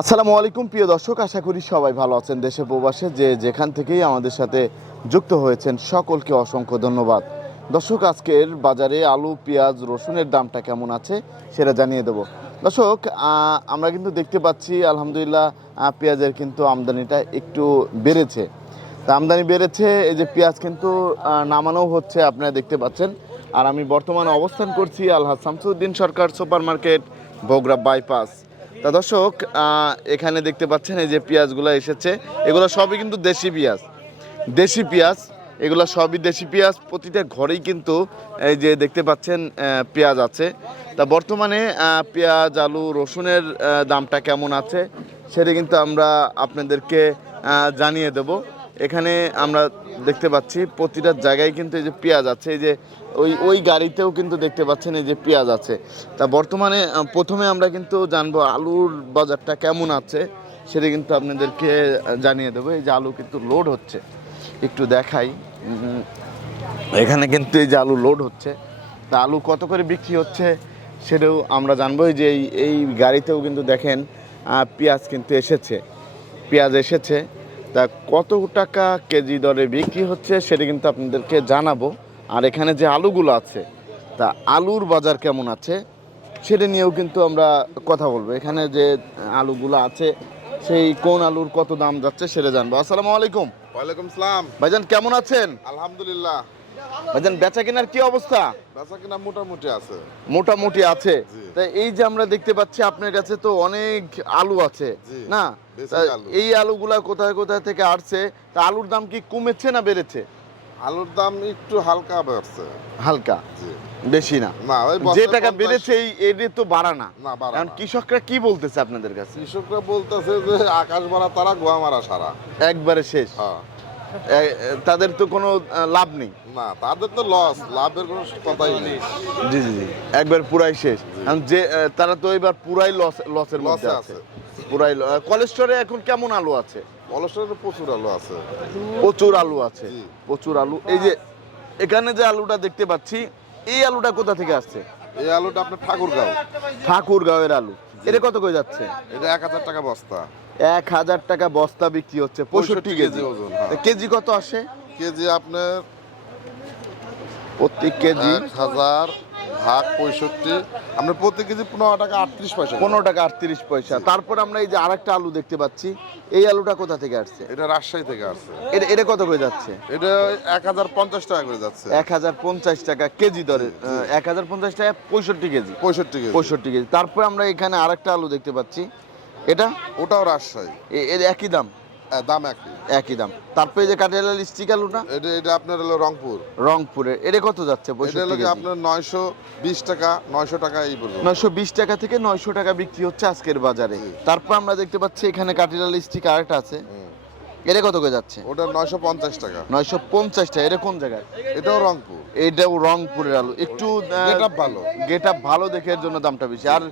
আসসালামু আলাইকুম, প্রিয় দর্শক, আশা করি সবাই ভালো আছেন দেশে প্রবাসে, যে যেখান থেকেই আমাদের সাথে যুক্ত হয়েছেন সকলকে অসংখ্য ধন্যবাদ। দর্শক, আজকের বাজারে আলু, পেঁয়াজ, রসুনের দামটা কেমন আছে সেটা জানিয়ে দেবো। দর্শক আমরা কিন্তু দেখতে পাচ্ছি, আলহামদুলিল্লাহ পেঁয়াজের কিন্তু আমদানিটা একটু বেড়েছে। তা আমদানি বেড়েছে, এই যে পেঁয়াজ কিন্তু নামানো হচ্ছে, আপনারা দেখতে পাচ্ছেন। আর আমি বর্তমানে অবস্থান করছি Alhaj Shamsuddin Sarkar super market Bogura bypass. তা দর্শক এখানে দেখতে পাচ্ছেন এই যে পেঁয়াজগুলো এসেছে। এগুলো সবই কিন্তু দেশি পেঁয়াজ। দেশি পেঁয়াজ, এগুলো সবই দেশি পেঁয়াজ। প্রতিটা ঘরেই কিন্তু এই যে দেখতে পাচ্ছেন পেঁয়াজ আছে। তা বর্তমানে পেঁয়াজ, আলু, রসুনের দামটা কেমন আছে, সেটা কিন্তু আমরা আপনাদেরকে জানিয়ে দেব। এখানে আমরা দেখতে পাচ্ছি, প্রতিটা জায়গায় কিন্তু এই যে পেঁয়াজ আছে, এই যে ওই ওই গাড়িতেও কিন্তু দেখতে পাচ্ছেন এই যে পেঁয়াজ আছে। তা বর্তমানে প্রথমে আমরা কিন্তু জানব আলুর বাজারটা কেমন আছে, সেটা কিন্তু আপনাদেরকে জানিয়ে দেবো। এই যে আলু কিন্তু লোড হচ্ছে। একটু দেখাই। এখানে কিন্তু এই যে আলু লোড হচ্ছে। তা আলু কত করে বিক্রি হচ্ছে, সেটাও আমরা জানব। যে এই এই গাড়িতেও কিন্তু দেখেন পেঁয়াজ কিন্তু এসেছে। পেঁয়াজ এসেছে। তা কত টাকা কেজি দরে বিক্রি হচ্ছে সেটা কিন্তু আপনাদেরকে জানাব। আর এখানে যে আলুগুলো আছে তা আলুর বাজার কেমন আছে সেটা নিয়েও কিন্তু আমরা কথা বলব। এখানে যে আলুগুলো আছে সেই কোন আলুর কত দাম যাচ্ছে সেটা জানব। আসসালামু আলাইকুম। ওয়ালাইকুম সালাম। ভাইজান কেমন আছেন? আলহামদুলিল্লাহ। ভাইজান বেচা কেনার কি অবস্থা? বেচা কিনা মোটামুটি আছে। মোটামুটি আছে। তা এই যে আমরা দেখতে পাচ্ছি আপনার কাছে তো অনেক আলু আছে না। এই আলুগুলা কোথায় কোথায় থেকে আসছে? তা আলুর দাম কি কমেছে না বেড়েছে? আলুর দাম একটু হালকা বাড়ছে। হালকা? বেশি না। যে টাকা বেড়েছে এই এদের তো বাড়া না। বাড়া না। কৃষকরা কি বলতেছে আপনাদের কাছে? কৃষকরা বলতেছে যে আকাশ মারা তারা গোয়া মারা সারা। একবারে শেষ। হ্যাঁ। তাদের তো কোনো লাভ নেই। না তাদের তো লস লাভের কোনো কথাই নেই। জি জি জি একবার পুরাই শেষ। যে তারা তো এবার পুরাই লস লসের মধ্যে আছে। পুরাই কোলেস্টোরে এখন কেমন আলু আছে? পলসের প্রচুর আলু আছে। প্রচুর আলু আছে। প্রচুর আলু। এই যে এখানে যে আলুটা দেখতে পাচ্ছি এই আলুটা কোথা থেকে আসছে? এই আলুটা আপনার ঠাকুরগাঁও। ঠাকুরগাঁওয়ের আলু। এটা কত করে যাচ্ছে? এটা এক হাজার টাকা বস্তা। এক হাজার টাকা বস্তা বিক্রি হচ্ছে পঁয়ষট্টি কেজি। ওজন, হ্যাঁ। কেজি কত আসে? কেজি আপনার প্রত্যেক কেজি। হাজার ভাগ পঁয়ষট্টি আমরা প্রতি কেজি পনেরো টাকা আটত্রিশ পয়সা। পনেরো টাকা আটত্রিশ পয়সা। তারপর আমরা এই যে আরেকটা আলু দেখতে পাচ্ছি এই আলুটা কোথা থেকে আসছে? এটা রাজশাহী থেকে আসছে। এটা এটা কত করে যাচ্ছে? এটা এক হাজার পঞ্চাশ টাকা করে যাচ্ছে। এক হাজার পঞ্চাশ টাকা কেজি দরে এক হাজার পঞ্চাশ টাকা পঁয়ষট্টি কেজি। পঁয়ষট্টি কেজি। পঁয়ষট্টি কেজি। তারপর আমরা এখানে আরেকটা আলু দেখতে পাচ্ছি। এটা? ওটাও রাজশাহী। এর একই দাম। দাম একই? একই দাম। তারপরে এই যে কাটিয়ালাল স্টিক আলুটা এটা এটা আপনার হলো রংপুর। রংপুরের। এটা কত যাচ্ছে? এটা হলো কি আপনার নয়শো বিশ টাকা নয়শো টাকা এই পর্যন্ত। নয়শো বিশ টাকা থেকে নয়শো টাকা বিক্রি হচ্ছে আজকের বাজারে। তারপর আমরা দেখতে পাচ্ছি এখানে কাটিলাল স্টিক আরেকটা আছে। এটা কত করে যাচ্ছে? ওটা নয়শো পঞ্চাশ টাকা। নয়শো পঞ্চাশ টাকা এটা কোন জায়গায়? এটাও রংপুর। এইটাও রংপুরের আলু। একটু up ভালো। গেট আপ ভালো দেখে এর জন্য দামটা বেশি। আর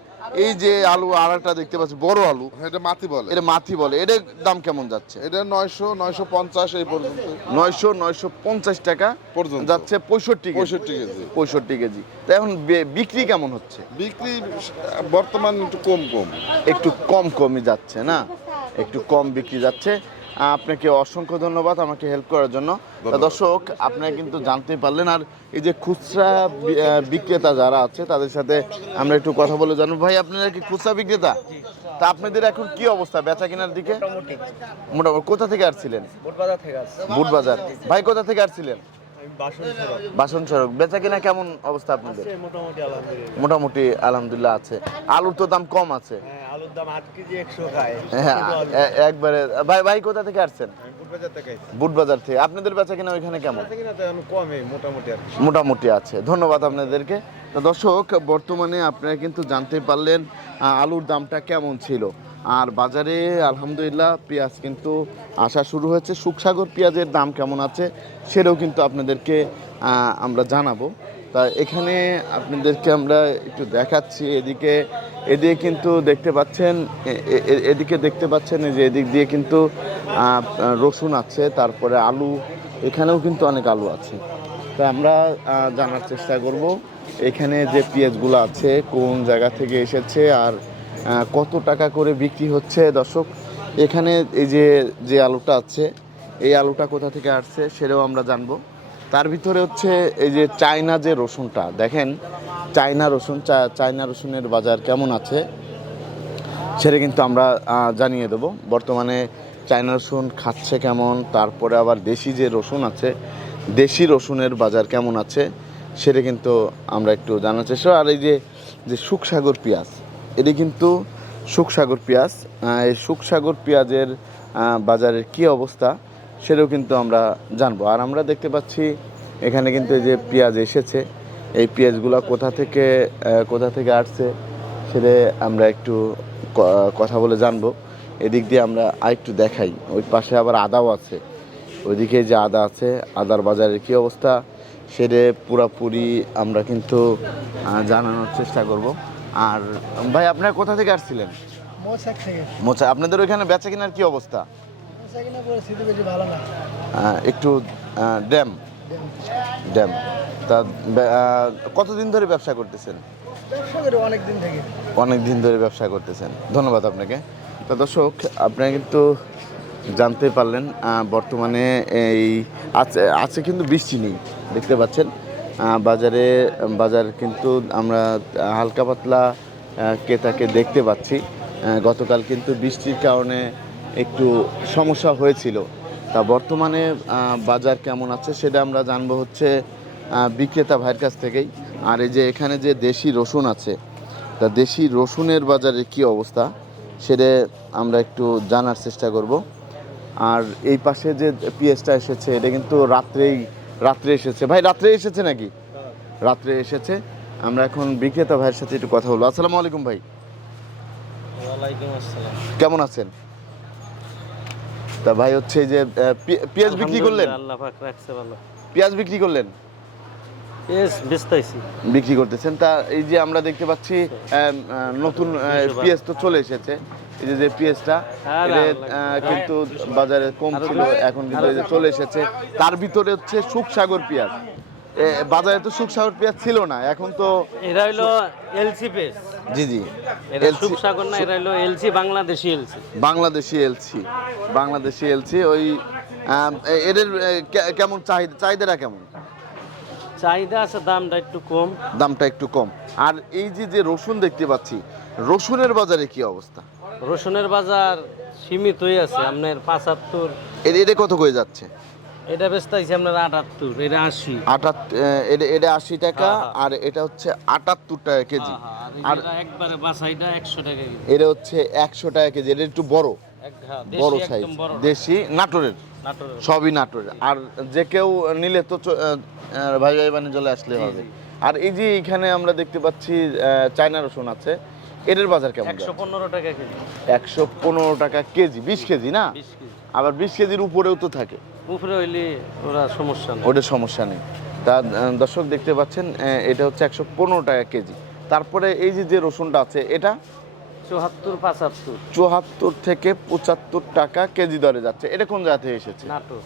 এই যে আলু আর একটা দেখতে পাচ্ছি বড় আলু। এটা মাটি বলে। এটা মাথি বলে। এটার দাম কেমন যাচ্ছে? এটা নয়শো নয়শো পঞ্চাশ এই পর্যন্ত। নয়শো নয়শো পঞ্চাশ টাকা পর্যন্ত। যাচ্ছে পঁয়ষট্টি পঁয়ষট্টি কেজি। পঁয়ষট্টি কেজি। তা এখন বিক্রি কেমন হচ্ছে? বিক্রি বর্তমান একটু কম কম। একটু কম কমই যাচ্ছে না? একটু কম বিক্রি যাচ্ছে। আপনাকে অসংখ্য ধন্যবাদ আমাকে হেল্প করার জন্য। দর্শক আপনারা কিন্তু জানতে পারলেন আর এই যে খুচরা বিক্রেতা যারা আছে তাদের সাথে আমরা একটু কথা বলে জানব। ভাই আপনারা কি খুচরা বিক্রেতা? তা আপনাদের এখন কি অবস্থা বেচা কেনার দিকে? মোটামুটি। মোটামুটি কোথা থেকে আসছিলেন? বুটবাজার ভাই কোথা থেকে আসছিলেন? বাসন সড়ক। বেচা কেনা কেমন অবস্থা আপনাদের? মোটামুটি আলহামদুলিল্লাহ। মোটামুটি আলহামদুলিল্লাহ আছে। আলুর তো দাম কম আছে। হ্যাঁ। আলুর দাম আট কেজি একশো খায়। হ্যাঁ। এ- একবারে ভাই ভাই কোথা থেকে আসছেন? বুটবাজার থেকে বুট বাজার থেকে। আপনাদের বেচা কিনা ওইখানে কেমন? কমে মোটামুটি মোটামুটি আছে। ধন্যবাদ আপনাদেরকে। তো দর্শক বর্তমানে আপনারা কিন্তু জানতে পারলেন আলুর দামটা কেমন ছিল। আর বাজারে আলহামদুলিল্লাহ পেঁয়াজ কিন্তু আসা শুরু হয়েছে। সুখসাগর পেঁয়াজের দাম কেমন আছে সেটাও কিন্তু আপনাদেরকে আমরা জানাব। তা এখানে আপনাদেরকে আমরা একটু দেখাচ্ছি, এদিকে এদিকে কিন্তু দেখতে পাচ্ছেন এদিকে দেখতে পাচ্ছেন যে এদিক দিয়ে কিন্তু রসুন আছে, তারপরে আলু, এখানেও কিন্তু অনেক আলু আছে। তা আমরা জানার চেষ্টা করব, এখানে যে পেঁয়াজগুলো আছে, কোন জায়গা থেকে এসেছে আর কত টাকা করে বিক্রি হচ্ছে, দর্শক? এখানে এই যে যে আলুটা আছে, এই আলুটা কোথা থেকে আসছে, সেটাও আমরা জানব। তার ভিতরে হচ্ছে এই যে চায়না যে রসুনটা, দেখেন চায়না রসুন চায়না রসুনের বাজার কেমন আছে সেটা কিন্তু আমরা জানিয়ে দেবো বর্তমানে চায়না রসুন খাচ্ছে কেমন, তারপরে আবার দেশি যে রসুন আছে, দেশি রসুনের বাজার কেমন আছে সেটা কিন্তু আমরা একটু জানার চেষ্টা। আর এই যে যে সুখসাগর পেঁয়াজ, এটি কিন্তু সুখসাগর পেঁয়াজ এই সুখসাগর পেঁয়াজের বাজারের কী অবস্থা সেটাও কিন্তু আমরা জানব। আর আমরা দেখতে পাচ্ছি এখানে কিন্তু এই যে পেঁয়াজ এসেছে এই পেঁয়াজগুলো কোথা থেকে কোথা থেকে আসছে সেটা আমরা একটু কথা বলে জানব। এদিক দিয়ে আমরা আরেকটু দেখাই। ওই পাশে আবার আদাও আছে। ওইদিকে যে আদা আছে আদার বাজারের কী অবস্থা সেটা পুরাপুরি আমরা কিন্তু জানানোর চেষ্টা করব। আর ভাই আপনারা কোথা থেকে আসছিলেন? মোচা আপনাদের ওইখানে বেচা কেনার কি অবস্থা? একটু ড্যাম। ড্যাম। তা কতদিন ধরে ব্যবসা করতেছেন? অনেক দিন থেকে। অনেক দিন ধরে ব্যবসা করতেছেন। ধন্যবাদ আপনাকে। তো দর্শক আপনারা কিন্তু জানতে পারলেন বর্তমানে এই আছে আছে কিন্তু বৃষ্টি নেই দেখতে পাচ্ছেন। বাজারে বাজার কিন্তু আমরা হালকা পাতলা আহ, ক্রেতাকে দেখতে পাচ্ছি। গতকাল কিন্তু বৃষ্টির কারণে একটু সমস্যা হয়েছিল। তা বর্তমানে বাজার কেমন আছে সেটা আমরা জানব হচ্ছে বিক্রেতা ভাইয়ের কাছ থেকেই। আর এই যে এখানে যে দেশি রসুন আছে তা দেশি রসুনের বাজারে কি অবস্থা সেটা আমরা একটু জানার চেষ্টা করব। আর এই পাশে যে পিএসটা এসেছে এটা কিন্তু রাত্রেই রাত্রে এসেছে। ভাই রাত্রে এসেছে নাকি? রাত্রে এসেছে। আমরা এখন বিক্রেতা ভাইয়ের সাথে একটু কথা বলব। আসসালামু আলাইকুম ভাই। কেমন আছেন? তা ভাই হচ্ছে যে পেঁয়াজ বিক্রি করলেন? আল্লাহ পাক রাখছে ভালো। পেঁয়াজ বিক্রি করলেন? পেঁয়াজ বেচতাইছি। বিক্রি করতেছেন। তা এই যে আমরা দেখতে পাচ্ছি আহ, নতুন পেঁয়াজ তো চলে এসেছে। এই যে যে পেঁয়াজটা কিন্তু বাজারে কম ছিল এখন কিন্তু চলে এসেছে। তার ভিতরে হচ্ছে সুখসাগর পেঁয়াজ। বাজারে তো সুখসাগর পেঁয়াজ ছিল না এখন তো এরা হইল এলসি পেস জি জি। এটা LC সুপসাগর না এরা হইল LC Bangladeshi LC. Bangladeshi LC Bangladeshi LC ওই এদের কেমন চাহিদা চাহিদাটা কেমন? চাহিদা আছে দামটা একটু কম। দামটা একটু কম। আর এই যে যে রসুন দেখতে পাচ্ছি রসুনের বাজারে কি অবস্থা? রসুনের বাজার সীমিতই আছে আপনার পাঁচাত্তর। এটা কত করে যাচ্ছে? এটা বেচতাইছি আপনার আটাত্তর এটা আশি। আটাত এটা এটা আশি টাকা হ্যাঁ, হ্যাঁ। আর এটা হচ্ছে আটাত্তর টাকা কেজি। আর আর একবারে বাসাইটা একশো টাকা কেজি। এটা হচ্ছে একশো টাকা কেজি এটা একটু বড়। হ্যাঁ, বড় সাইজ দেশি নাটোরের। সবই নাটোরের। আর যে কেউ নিলে তো ভাই ভাই বাণিজ্য আসলে হবে। আর এই যে এখানে আমরা দেখতে পাচ্ছি চায়না রসুন আছে। এটার বাজার কেমন একশো পনেরো টাকা কেজি। একশো পনেরো টাকা কেজি বিশ কেজি না? আবার বিশ কেজির উপরেও তো থাকে। উপরে হইলে ওরা সমস্যা নেই। ওটা সমস্যা নেই। তা দর্শক দেখতে পাচ্ছেন এটা হচ্ছে একশো পনেরো টাকা কেজি। তারপরে এই যে যে রসুনটা আছে এটা? চুয়াত্তর পাঁচাত্তর। চুয়াত্তর থেকে পঁচাত্তর টাকা কেজি দরে যাচ্ছে। এটা কোন জায়গা থেকে এসেছে? নাটোর।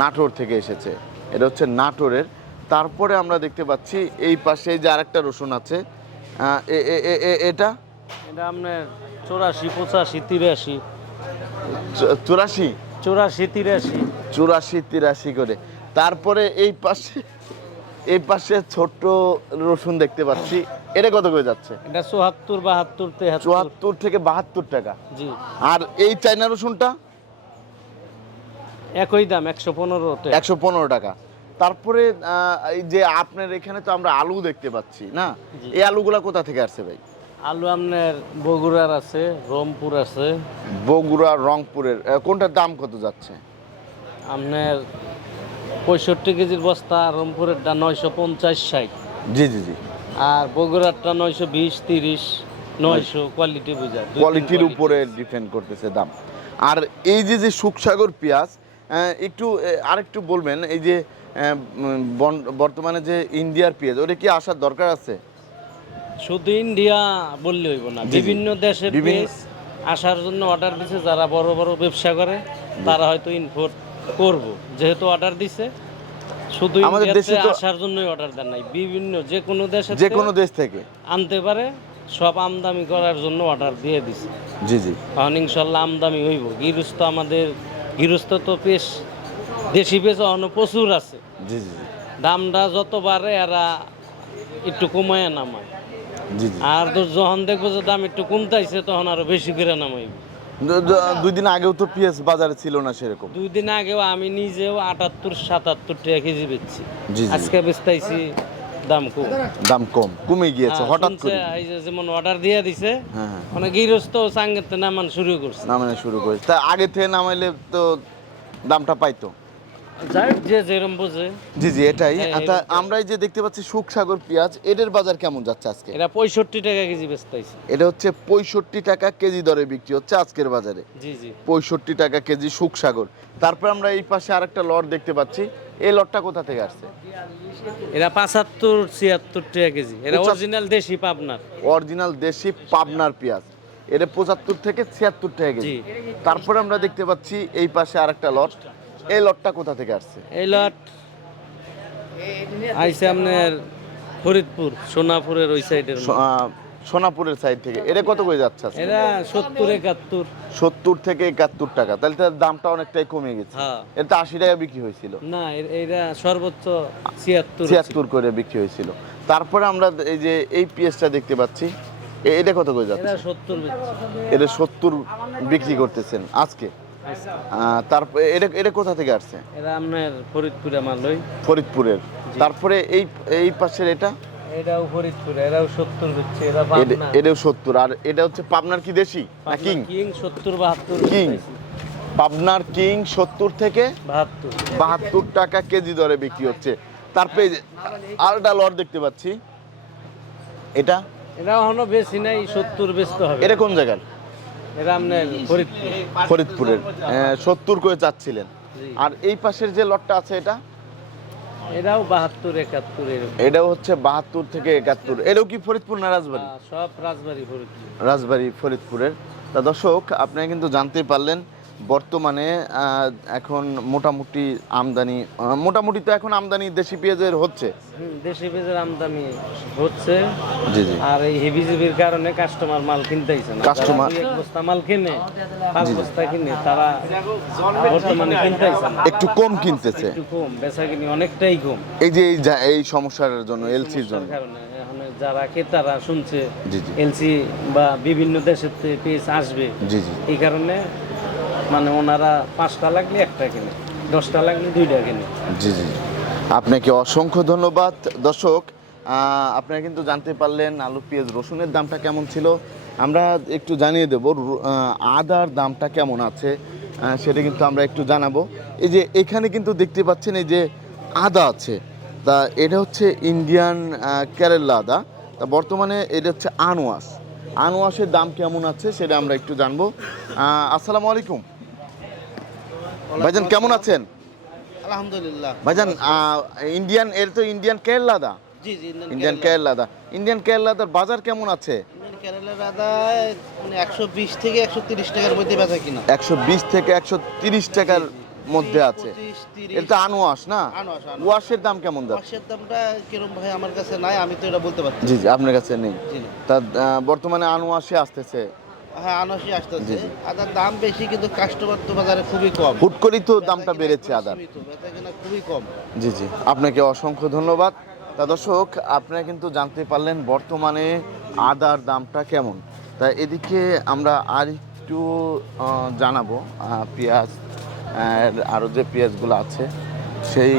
নাটোর থেকে এসেছে। এটা হচ্ছে নাটোরের। তারপরে আমরা দেখতে পাচ্ছি এই পাশে যে আরেকটা রসুন আছে এটা? এটা আপনার চৌরাশি পঁচাশি তিরাশি। চুরাশি? চৌরাশি তিরাশি। চুরাশি তিরাশি করে। তারপরে এই পাশে এই পাশে ছোট্ট রসুন দেখতে পাচ্ছি। এটা কত করে যাচ্ছে? এটা চুয়াত্তর বাহাত্তর চুয়াত্তর থেকে বাহাত্তর টাকা। জি। আর এই চাইনা রসুনটা? একই দাম একশো পনেরো একশো পনেরো টাকা। তারপরে এই যে আপনার এখানে তো আমরা আলু দেখতে পাচ্ছি না? এই আলুগুলা কোথা থেকে আসছে ভাই? আলু আপনার বগুড়ার আছে রংপুর আছে। বগুড়া রংপুরের কোনটার দাম কত যাচ্ছে? আপনার পঁয়ষট্টি কেজির বস্তা রংপুরেরটা নয়শো পঞ্চাশ ষাট। জি জি জি। আর বগুড়ারটা নয়শো বিশ তিরিশ নয়শো কোয়ালিটি বোঝা কোয়ালিটির উপরে ডিপেন্ড করতেছে দাম। আর এই যে যে সুখসাগর পেঁয়াজ একটু আরেকটু বলবেন এই যে বর্তমানে যে ইন্ডিয়ার পেঁয়াজ ওটা কি আসার দরকার আছে? শুধু ইন্ডিয়া বললে হইব না। বিভিন্ন দেশের পেজ আসার জন্য অর্ডার দিছে যারা বড় বড় ব্যবসা করে তারা হয়তো ইনপোর্ট করব। যেহেতু অর্ডার দিছে শুধু আমাদের দেশে তো- আসার জন্যই অর্ডার দেন নাই বিভিন্ন যে কোনো দেশে যে কোনো দেশ থেকে। আনতে পারে সব আমদানি করার জন্য অর্ডার দিয়ে দিছে। জি জি। এখন ইনশাল্লাহ আমদামি হইব। গৃহস্থ আমাদের গৃহস্থ তো পেশ দেশি পেশ এখনও প্রচুর আছে। জি জি। দামটা যত বাড়ে এরা একটু কমায় নামায়। আর তো যখন দেখব যে দাম একটু কমতাইছে তখন আরও বেশি করে নামাইব। দুই দিন আগেও তো পেঁয়াজ বাজারে ছিল না সেরকম। দুই দিন আগেও আমি নিজেও আটাত্তর সাতাত্তর টাকা কেজি বেচছি। জি, জি। আজকে বেচতাইছি দাম কম। দাম কম কমে গিয়েছে হ্যাঁ, হঠাৎ শুনছে, করে। এই যে যেমন অর্ডার দিয়ে দিছে হ্যাঁ হ্যাঁ। মানে গৃহস্থ সাঙ্গেতে নামান শুরু করছে। নামানো শুরু করেছে তা আগে থেকে নামাইলে তো দামটা পাইতো? জি জি এটাই। হ্যাঁ, আমরা যে দেখতে পাচ্ছি সুখসাগর পেঁয়াজ এদের বাজার কেমন যাচ্ছে আজকে? এরা পঁয়ষট্টি টাকা কেজি বেচতাইছে এটা হচ্ছে পঁয়ষট্টি টাকা কেজি দরে বিক্রি হচ্ছে আজকের বাজারে। জি জি। পঁয়ষট্টি টাকা কেজি সুখসাগর। তারপর আমরা এই পাশে আরেকটা লট দেখতে পাচ্ছি। এই লটটা কোথা থেকে আসছে? এরা পাঁচাত্তর ছিয়াত্তর টাকা কেজি। এরা অরিজিনাল দেশি পাবনার। অরিজিনাল দেশি পাবনার পেঁয়াজ। এটা পঁচাত্তর থেকে ছিয়াত্তর টাকা কেজি। তারপরে আমরা দেখতে পাচ্ছি এই পাশে আরেকটা লট। এই লটটা কোথা থেকে আসছে? এই লট আইসে আপনার ফরিদপুর সোনাপুরের ওই সাইডের সোনাপুরের সাইড থেকে। এটা কত করে যাচ্ছে? এরা সত্তর একাত্তর। সত্তর থেকে একাত্তর টাকা। তাহলে তার দামটা অনেকটাই কমে গেছে। হ্যাঁ। এটা আশি টাকা বিক্রি হয়েছিল। না এরা সর্বোচ্চ ছিয়াত্তর ছিয়াত্তর করে বিক্রি হয়েছিল। তারপরে আমরা এই যে এই পেঁয়াজটা দেখতে পাচ্ছি এটা কত করে যাচ্ছে? এটা সত্তর বিক্রি করতেছেন আজকে। তারপরে এটা এটা কোথা থেকে আসছে? এরা আপনার ফরিদপুরে মালই ফরিদপুরের। তারপরে এই এই পাশের এটা? এটাও ফরিদপুরে এরাও সত্তর বেচছে এরা এটা- এটাও সত্তর আর এটা হচ্ছে পাবনার কি দেশি? না কিং? কিং সত্তর বাহাত্তর কিং। পাবনার কিং সত্তর থেকে বাহাত্তর। বাহাত্তর টাকা কেজি দরে বিক্রি হচ্ছে। তারপরে আরেকটা লট দেখতে পাচ্ছি। এটা? এরা এখনও বেশি নাই সত্তর বেচতে হবে। এটা কোন ফরিদপুর ফরিদপুরের। সত্তর করে চাচ্ছিলেন। আর এই পাশের যে লটটা আছে এটা? এটাও বাহাত্তর একাত্তর এটাও হচ্ছে বাহাত্তর থেকে একাত্তর। এটাও কি ফরিদপুর না রাজবাড়ি? সব রাজবাড়ি ফরিদপুর। রাজবাড়ি ফরিদপুরের। তা দর্শক আপনি কিন্তু জানতে পারলেন বর্তমানে এখন মোটামুটি আমদানি মোটামুটি তো এখন আমদানি দেশি পেঁয়াজের হচ্ছে। দেশি পেঁয়াজের আমদানি হচ্ছে। জি জি। আর এই হেভি জিবির কারণে কাস্টমার মাল কিনতেইছে না। দুই এক বস্তা মাল কিনে পাঁচ বস্তা কিনে তারা বর্তমানে কিনতেইছে না। একটু কম কিনতেছে। একটু কম বেচা কিনি অনেকটাই কম। এই যে এই সমস্যার জন্য এলসির জন্য। যারা ক্রেতারা শুনছে এলসি বা বিভিন্ন দেশের থেকে পেঁয়াজ আসবে এই কারণে মানে ওনারা পাঁচটা লাগলে একটা কিনে, দশটা লাগলে দুইটা কিনে। জি জি আপনাকে অসংখ্য ধন্যবাদ। দর্শক আপনারা কিন্তু জানতে পারলেন আলু, পেঁয়াজ, রসুনের দামটা কেমন ছিল। আমরা একটু জানিয়ে দেব আদার দামটা কেমন আছে সেটা কিন্তু আমরা একটু জানাব। এই যে এখানে কিন্তু দেখতে পাচ্ছেন এই যে আদা আছে, তা এটা হচ্ছে ইন্ডিয়ান কেরালা আদা। তা বর্তমানে এটা হচ্ছে আনোয়াস। আনোয়াসের দাম কেমন আছে সেটা আমরা একটু জানব। আসসালামু আলাইকুম। ভাইজান কেমন আছেন? আলহামদুলিল্লাহ। ভাইজান ইন্ডিয়ান এর তো ইন্ডিয়ান কেরালা দা। জি জি ইন্ডিয়ান কেরালা দা। ইন্ডিয়ান কেরালা দার বাজার কেমন আছে? কেরালার আদায় মানে একশো বিশ থেকে একশো তিরিশ টাকার মধ্যে বেচা কিনা। একশো বিশ থেকে একশো তিরিশ টাকার মধ্যে আছে। এটা আনোয়াস না। ওয়াশের দাম কেমন মাসের দামটা কিরম ভাই আমার কাছে নাই আমি তো এটা বলতে পারছি জি জি আপনার কাছে নেই। তা বর্তমানে আনোয়াসে আসতেছে হ্যাঁ আসতেছে। আদার দাম বেশি কিন্তু কাস্টমার তো বাজারে খুবই কম। হুট করেই তো দামটা বেড়েছে আদার। খুবই কম। জি জি। আপনাকে অসংখ্য ধন্যবাদ। তা দর্শক আপনারা কিন্তু জানতে পারলেন বর্তমানে আদার দামটা কেমন। তা এদিকে আমরা আর একটু জানাব পেঁয়াজ আরও যে পেঁয়াজগুলো আছে সেই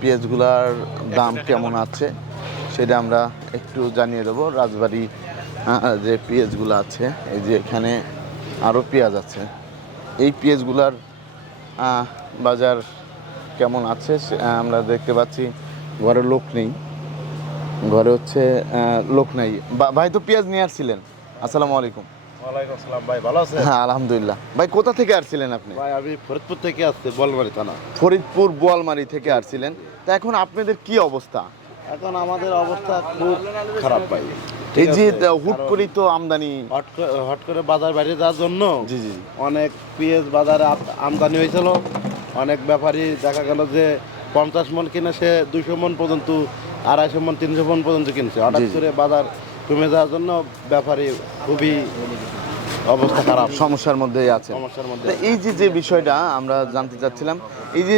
পেঁয়াজগুলার দাম কেমন আছে সেটা আমরা একটু জানিয়ে দেবো। রাজবাড়ি যে পেঁয়াজগুলো আছে এই যে এখানে আরও পেঁয়াজ আছে। এই পেঁয়াজগুলার বাজার কেমন আছে আমরা দেখতে পাচ্ছি ঘরে লোক নেই। ঘরে হচ্ছে লোক নেই। ভাই তো পেঁয়াজ নিয়ে আসছিলেন। আসসালামু আলাইকুম। ওয়ালাইকুম আসসালাম ভাই ভালো আছেন? হ্যাঁ আলহামদুলিল্লাহ। ভাই কোথা থেকে আসছিলেন আপনি? ভাই আমি ফরিদপুর থেকে আসছি বলবাড়ি থানা। ফরিদপুর বোয়ালমারি থেকে আসছিলেন। তা এখন আপনাদের কি অবস্থা? এখন আমাদের অবস্থা খুব খারাপ ভাই। এই যে হুট করেই তো আমদানি। হট করে বাজার বাইরে যাওয়ার জন্য জি জি। অনেক পেঁয়াজ বাজারে আমদানি হয়েছিল। অনেক ব্যাপারী দেখা গেল যে পঞ্চাশ মন কিনে সে দুশো মন পর্যন্ত আড়াইশো মন তিনশো মন পর্যন্ত কিনছে। হঠাৎ। করে বাজার কমে যাওয়ার জন্য ব্যাপারী খুবই অবস্থা খারাপ। সমস্যার মধ্যেই আছে। সমস্যার মধ্যে এই যে যে বিষয়টা আমরা জানতে চাচ্ছিলাম এই যে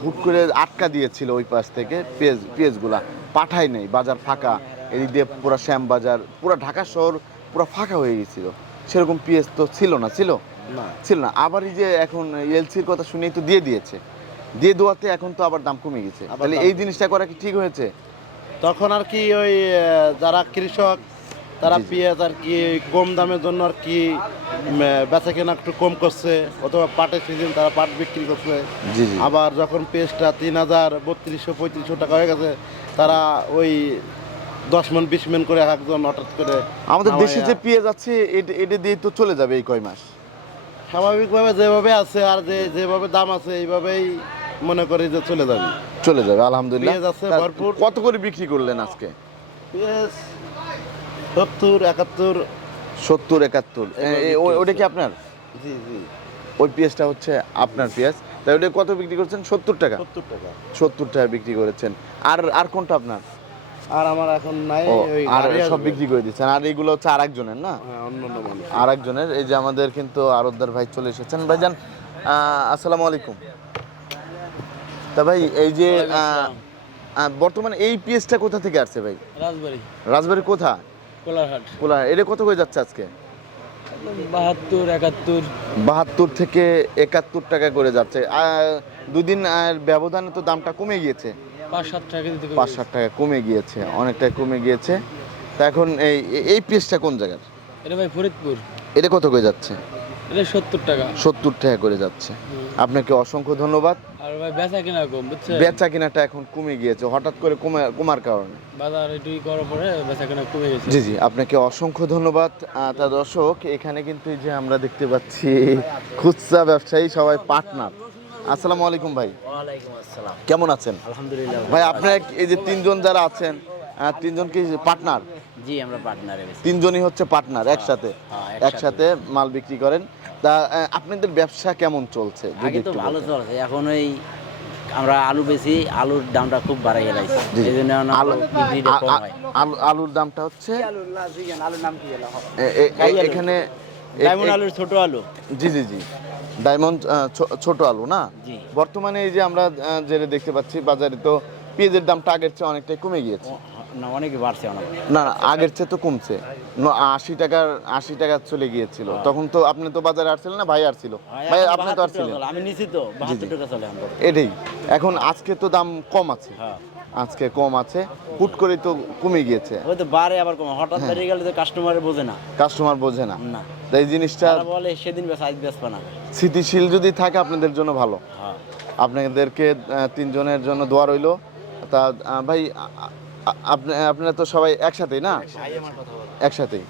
হুট করে আটকা দিয়েছিল ওই পাশ থেকে পেঁয়াজ পেঁয়াজগুলা পাঠায় নেই বাজার ফাঁকা। এই দিয়ে পুরো শ্যাম বাজার পুরো ঢাকা শহর পুরো ফাঁকা হয়ে গেছিল। সেরকম পেঁয়াজ তো ছিল না ছিল? না। ছিল না। আবার এই যে এখন এলসির কথা শুনে তো দিয়ে দিয়েছে। দিয়ে দেওয়াতে এখন তো আবার দাম কমে গেছে। তাহলে এই জিনিসটা করা কি ঠিক হয়েছে? তখন আর কি ওই যারা কৃষক তারা। পেঁয়াজ আর কি কম দামের জন্য আর কি বেচা কেনা একটু কম করছে অথবা পাটের সিজন তারা পাট বিক্রি করছে। আবার যখন পেঁয়াজটা তিন হাজার বত্রিশশো পঁয়ত্রিশশো টাকা হয়ে গেছে তারা ওই দশ মন বিশ মন করে একজন হঠাৎ করে আমাদের দেশে যে পেঁয়াজ আছে এটা দিয়ে তো চলে যাবে এই কয় মাস। স্বাভাবিকভাবে যেভাবে আছে আর যে যেভাবে দাম আছে এইভাবেই মনে করি যে চলে যাবে। চলে যাবে আলহামদুলিল্লাহ। পেঁয়াজ আছে ভরপুর। কত করে বিক্রি করলেন আজকে? পেঁয়াজ সত্তর একাত্তর। সত্তর একাত্তর। ওটা কি আপনার? জি জি। ওই পেঁয়াজটা হচ্ছে আপনার পেঁয়াজ। তাই ওটা কত বিক্রি করছেন? সত্তর টাকা। সত্তর টাকা। সত্তর টাকা বিক্রি করেছেন। আর আর কোনটা আপনার? আর আমার এখন নাই আর সব বিক্রি করে দিচ্ছেন। আর এগুলো হচ্ছে আর একজনের না? হ্যাঁ আর একজনের এই যে আমাদের কিন্তু আরবদার ভাই চলে এসেছেন। ভাইজান আহ, আসসালামু আলাইকুম। তা ভাই এই যে বর্তমানে এই পেঁয়াজটা কোথা থেকে আসছে ভাই? রাজবাড়ি। রাজবাড়ি কোথা কোলারহাট। কোলা এটা কত করে যাচ্ছে আজকে? বাহাত্তর একাত্তর। বাহাত্তর থেকে একাত্তর টাকা করে যাচ্ছে। আর দুদিন আর ব্যবধানে তো দামটা কমে গিয়েছে। পাঁচ সাত টাকা কমে গিয়েছে অনেকটাই কমে গিয়েছে। তা এখন এই এই পিসটা কোন জায়গার? এটা ভাই ফরিদপুর। এটা কত করে যাচ্ছে? এটা সত্তর টাকা। সত্তর টাকা করে যাচ্ছে। আপনাকে অসংখ্য ধন্যবাদ। আর ভাই বেচা কিনা কম বুঝছে বেচা কিনাটা এখন কমে গিয়েছে হঠাৎ করে কমে কমার কারণে। বাজার একটু করার পরে বেচা কিনা কমে গেছে। জি জি আপনাকে অসংখ্য ধন্যবাদ। তা দর্শক এখানে কিন্তু যে আমরা দেখতে পাচ্ছি খুচরা ব্যবসায়ী সবাই পার্টনার আসসালামু আলাইকুম ভাই। আসসালাম। কেমন আছেন? আলহামদুলিল্লাহ ভাই আপনার এই যে তিনজন যারা আছেন তিনজন কি পার্টনার? জি আমরা পার্টনারে তিনজনই হচ্ছে পার্টনার একসাথে। হ্যাঁ, একসাথে। মাল বিক্রি করেন। তা আপনাদের ব্যবসা কেমন চলছে? আগে তো ভালো চলছে। এখন ওই আমরা আলু বেশি আলুর দামটা খুব বাড়ে গেলাইছে। এই জন্য আলু হয়। আলুর দামটা হচ্ছে? এখানে ডায়মন্ড আলুর ছোট আলু। জি জি জি। ডায়মন্ড ছোট আলু না? বর্তমানে এই যে আমরা যেটা দেখতে পাচ্ছি বাজারে তো পেঁয়াজের দামটা আগের চেয়ে অনেকটাই কমে গিয়েছে। না অনেক বাড়ছে না না আগের চেয়ে তো কমছে। আশি টাকার আশি টাকা চলে গিয়েছিল। তখন তো আপনি তো বাজারে আসছিলেন না ভাই আসছিল। ভাই আপনি তো 72 টাকা আসছিলেন। আমি নিছি তো টাকা চলে এটাই। এখন আজকে তো দাম কম আছে। হ্যাঁ। আজকে কম আছে। হুট করে তো কমে গিয়েছে। ওই তো বাড়ে আবার কম। হঠাৎ হ্যাঁ। গেলে তো কাস্টমারে বোঝে না। কাস্টমার বোঝে না। না। তাই এই জিনিসটা বলে সেদিন বেশ আজ বেশ না। স্থিতিশীল যদি থাকে আপনাদের জন্য ভালো। হ্যাঁ। আপনাদেরকে তিনজনের জন্য দোয়া রইল। তা ভাই আপনারা তো সবাই একসাথেই না? একসাথেই।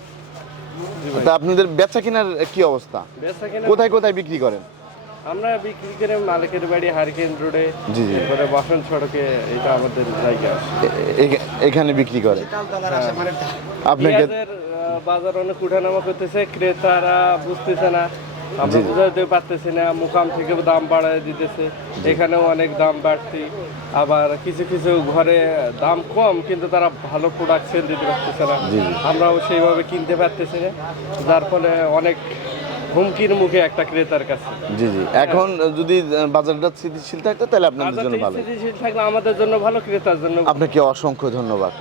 তা আপনাদের বেচা কেনার কি অবস্থা? কোথায় কোথায় বিক্রি করেন? আমরা বিক্রি করে মালিকের বাড়ি হারিকেন রোডে জি জি। এরপরে বসন্ত সড়কে এটা আমাদের জায়গা। এখানে বিক্রি করে। আপনাকে পেঁয়াজের বাজার অনেক উঠানামা করতেছে ক্রেতারা বুঝতেছে না। আমরা। বুঝাতে পারতেছি না মুকাম থেকে দাম বাড়ায় দিতেছে। এখানেও অনেক দাম বাড়তি। আবার কিছু কিছু ঘরে দাম কম কিন্তু তারা ভালো প্রোডাক্ট সেল দিতে পারতেছে না। আমরাও সেইভাবে কিনতে পারতেছি না। যার ফলে অনেক হুমকির মুখে একটা ক্রেতার কাছে। জি জি। এখন যদি বাজারটা স্থিতিশীল থাকতো তাহলে আপনাদের জন্য ভালো। স্থিতিশীল থাকলে আমাদের জন্য ভালো ক্রেতার জন্য আপনাকে অসংখ্য ধন্যবাদ।